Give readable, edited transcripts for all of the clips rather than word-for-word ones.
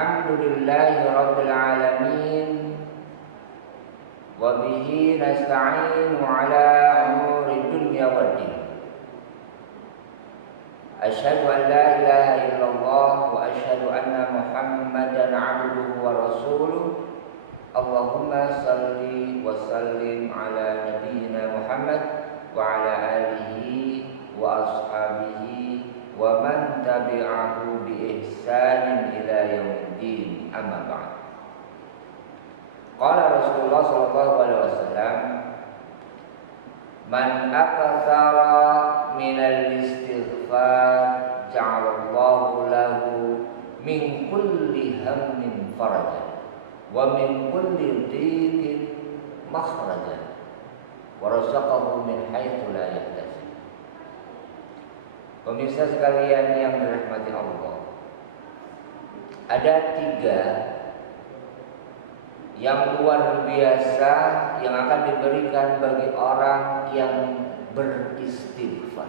Alhamdulillahi rabbil alamin. Wa bihi nasta'inu ala umuri dunya waddin. Asyhadu an la ilaha illallah wa asyhadu anna Muhammadan 'abduhu wa rasuluh. Allahumma salli wa sallim ala nabiyyina Muhammad wa ala alihi wa ashabihi wa man tabi'ahu bi ihsanin ila yaumiddin. Amma ba'd. Qala Rasulullah sallallahu alaihi wasallam, man aktsara minal istighfar ja'alallahu lahu min kulli hammin farajan wa min kulli dhiqin makhrajan wa razaqahu min haitsu la yahtasib. Pemirsa sekalian yang dirahmati Allah, ada 3 yang luar biasa yang akan diberikan bagi orang yang beristighfar.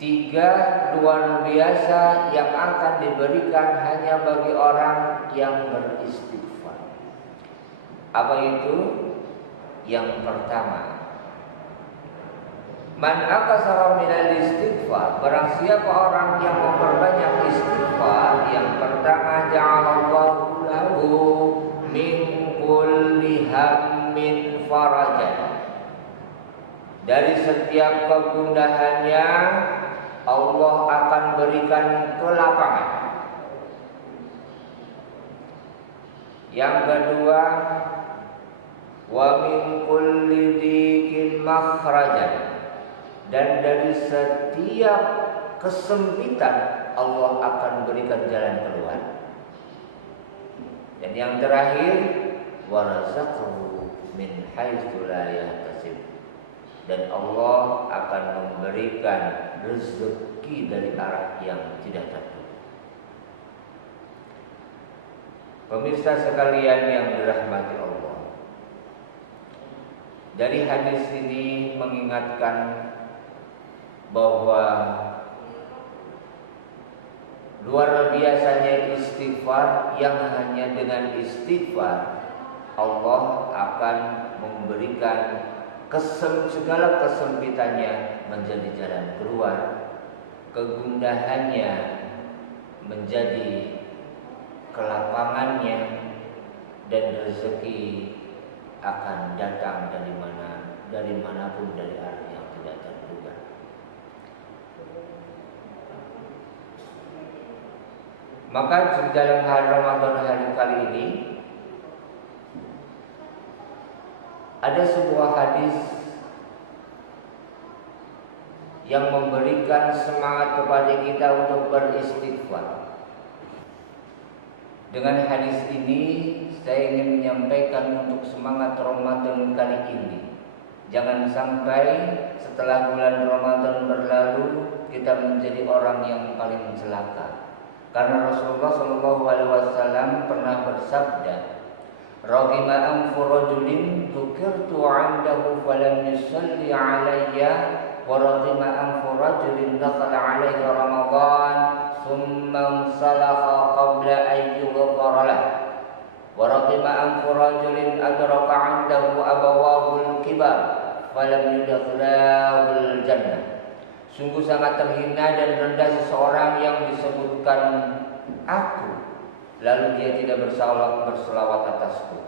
3 luar biasa yang akan diberikan hanya bagi orang yang beristighfar. Apa itu? Yang pertama, man aktsara minal istighfar, barang siapa orang yang memperbanyak istighfar, yang pertama, ja'alallahu lahu min kulli hammin farajan, dari setiap kegundahannya Allah akan berikan kelapangan. Yang kedua, wa min kulli dhiqin makhrajan, dan dari setiap kesempitan Allah akan berikan jalan keluar. Dan yang terakhir, wa razaqahu min haitsu la yahtasib, dan Allah akan memberikan rezeki dari arah yang tidak terduga. Pemirsa sekalian yang dirahmati Allah, dari hadis ini mengingatkan bahwa luar biasanya istighfar, yang hanya dengan istighfar Allah akan memberikan segala kesempitannya menjadi jalan keluar, kegundahannya menjadi kelapangannya, dan rezeki akan datang dari manapun, dari arah yang tidak terduga. Maka di dalam hari Ramadan hari kali ini ada sebuah hadis yang memberikan semangat kepada kita untuk beristighfar. Dengan hadis ini saya ingin menyampaikan untuk semangat Ramadan kali ini. Jangan sampai setelah bulan Ramadan berlalu kita menjadi orang yang paling celaka. Karena Rasulullah SAW pernah bersabda, "Raghima anfu rajulin dzukirtu 'indahu falam yusalli 'alayya, wa raghima anfu rajulin dakhala 'alayya Ramadan thumma salaha qabla an yughfara lahu, wa raghima anfu rajulin adraka 'indahu abawahu al-kibar falam yudkhilahu al-jannah." Sungguh sangat terhina dan rendah seseorang yang disebutkan aku, lalu dia tidak berselawat atasku.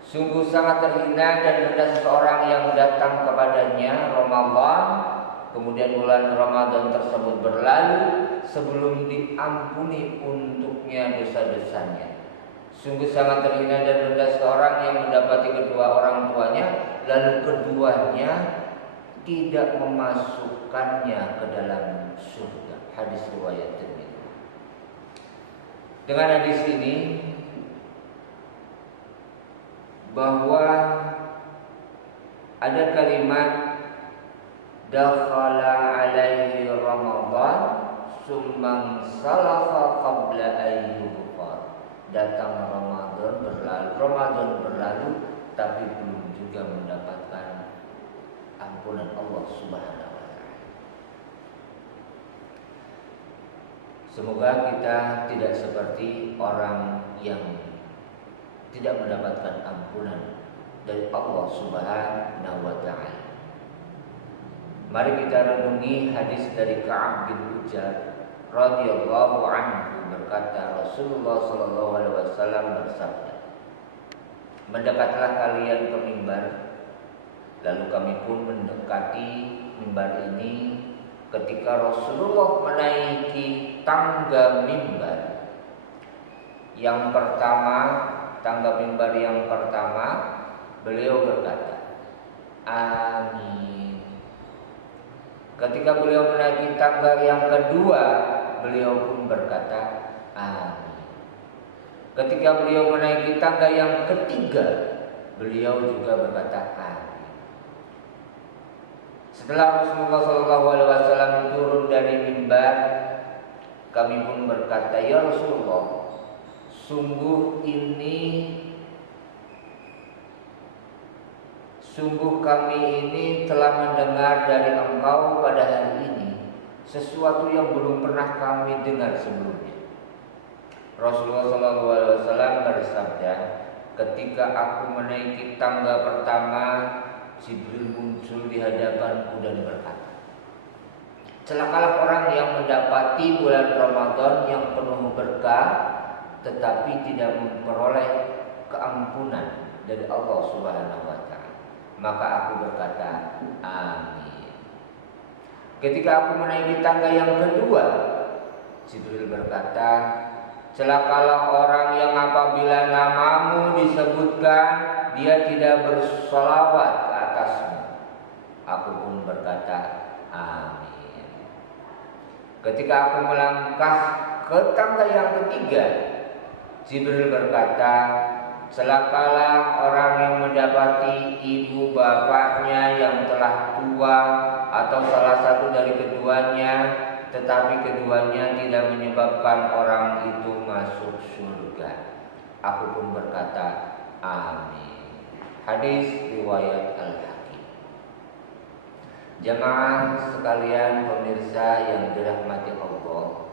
Sungguh sangat terhina dan rendah seseorang yang datang kepadanya Ramadan, kemudian bulan Ramadan tersebut berlalu sebelum diampuni untuknya dosa-dosanya. Sungguh sangat terhina dan rendah seseorang yang mendapati kedua orang tuanya, lalu keduanya tidak memasukkannya ke dalam surga. Hadis riwayat Tirmidzi. Dengan hadis ini bahwa ada kalimat dakhala alaihi Ramadan summan salafa qabla ayyughfar. Datang Ramadan berlalu tapi belum juga mendapatkan ampunan Allah Subhanahu wa taala. Semoga kita tidak seperti orang yang tidak mendapatkan ampunan dari Allah Subhanahu wa taala. Mari kita renungi hadis dari Ka'ab bin Ujjar radhiyallahu anhu, berkata Rasulullah sallallahu alaihi wasallam bersabda, "Mendekatlah kalian ke mimbar." Lalu kami pun mendekati mimbar ini. Ketika Rasulullah menaiki tangga mimbar yang pertama, beliau berkata, "Amin." Ketika beliau menaiki tangga yang kedua, beliau pun berkata, "Amin." Ketika beliau menaiki tangga yang ketiga, beliau juga berkata, "Amin." Setelah Rasulullah SAW turun dari mimbar, kami pun berkata, "Ya Rasulullah, sungguh kami ini telah mendengar dari engkau pada hari ini sesuatu yang belum pernah kami dengar sebelumnya." Rasulullah SAW bersabda, "Ketika aku menaiki tangga pertama, Jibril muncul di hadapanku dan berkata, 'Celakalah orang yang mendapati bulan Ramadan yang penuh berkah, tetapi tidak memperoleh keampunan dari Allah Subhanahu wa taala.' Maka aku berkata, 'Amin.' Ketika aku menaiki tangga yang kedua, Jibril berkata, 'Celakalah orang yang apabila namamu disebutkan, dia tidak bersolawat ke atasmu.' Aku pun berkata, 'Amin.' Ketika aku melangkah ke tangga yang ketiga, Jibril berkata, 'Celakalah orang yang mendapati ibu bapaknya yang telah tua atau salah satu dari keduanya, tetapi keduanya tidak menyebabkan orang itu masuk surga.' Aku pun berkata, 'Amin.'" Hadis riwayat Al-Hakim. Jamaah sekalian, pemirsa yang dirahmati Allah,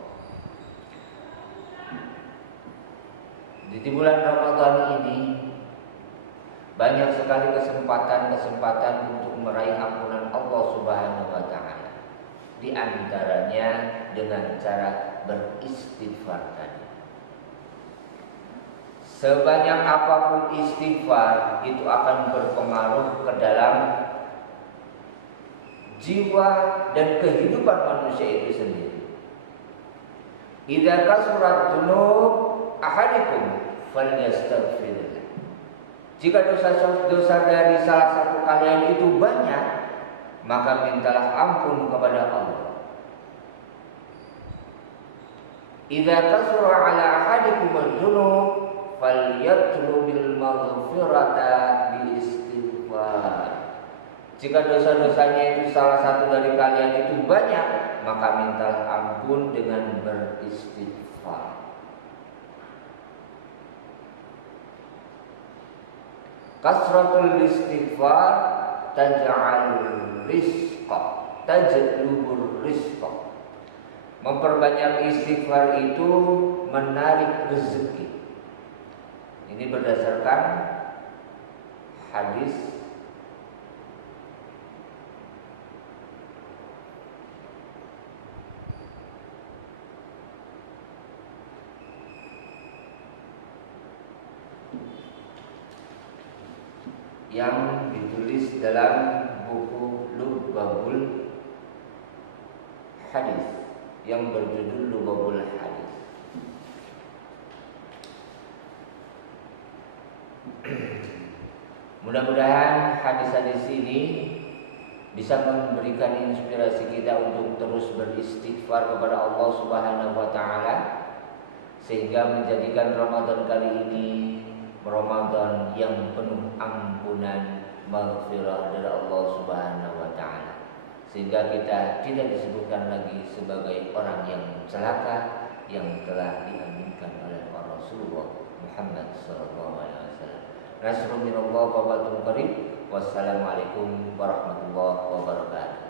di bulan Ramadan ini banyak sekali kesempatan untuk meraih ampunan Allah Subhanahu wa taala. Di antaranya dengan cara beristighfar tadi. Sebanyak apapun istighfar, itu akan berpengaruh ke dalam jiwa dan kehidupan manusia itu sendiri. Idza kasurat dzunub ahadikum falyastaghfirullah. Jika dosa-dosa dari salah satu kalian itu banyak, maka mintalah ampun kepada Allah. Idza kasura ala ahadikum dzunub falyatlubil maghfirata biistighfar. Jika dosa-dosanya itu salah satu dari kalian itu banyak, maka mintalah ampun dengan beristighfar. Kasratul istighfar taj'alul rizqa, tajlubur rizqa. Memperbanyak istighfar itu menarik rezeki. Ini berdasarkan hadis yang ditulis dalam buku Lubabul Hadis yang berjudul Lubabul Hadis. Mudah-mudahan hadis-hadis ini bisa memberikan inspirasi kita untuk terus beristighfar kepada Allah Subhanahu wa taala, sehingga menjadikan Ramadan kali ini Ramadan yang penuh ampunan, maghfirah dari Allah Subhanahu wa taala, sehingga kita tidak disebutkan lagi sebagai orang yang celaka yang telah diaminkan oleh Rasulullah Muhammad sallallahu alaihi wasallam. Nasrul minallah wa fatun qarib. Wassalamualaikum warahmatullahi wabarakatuh.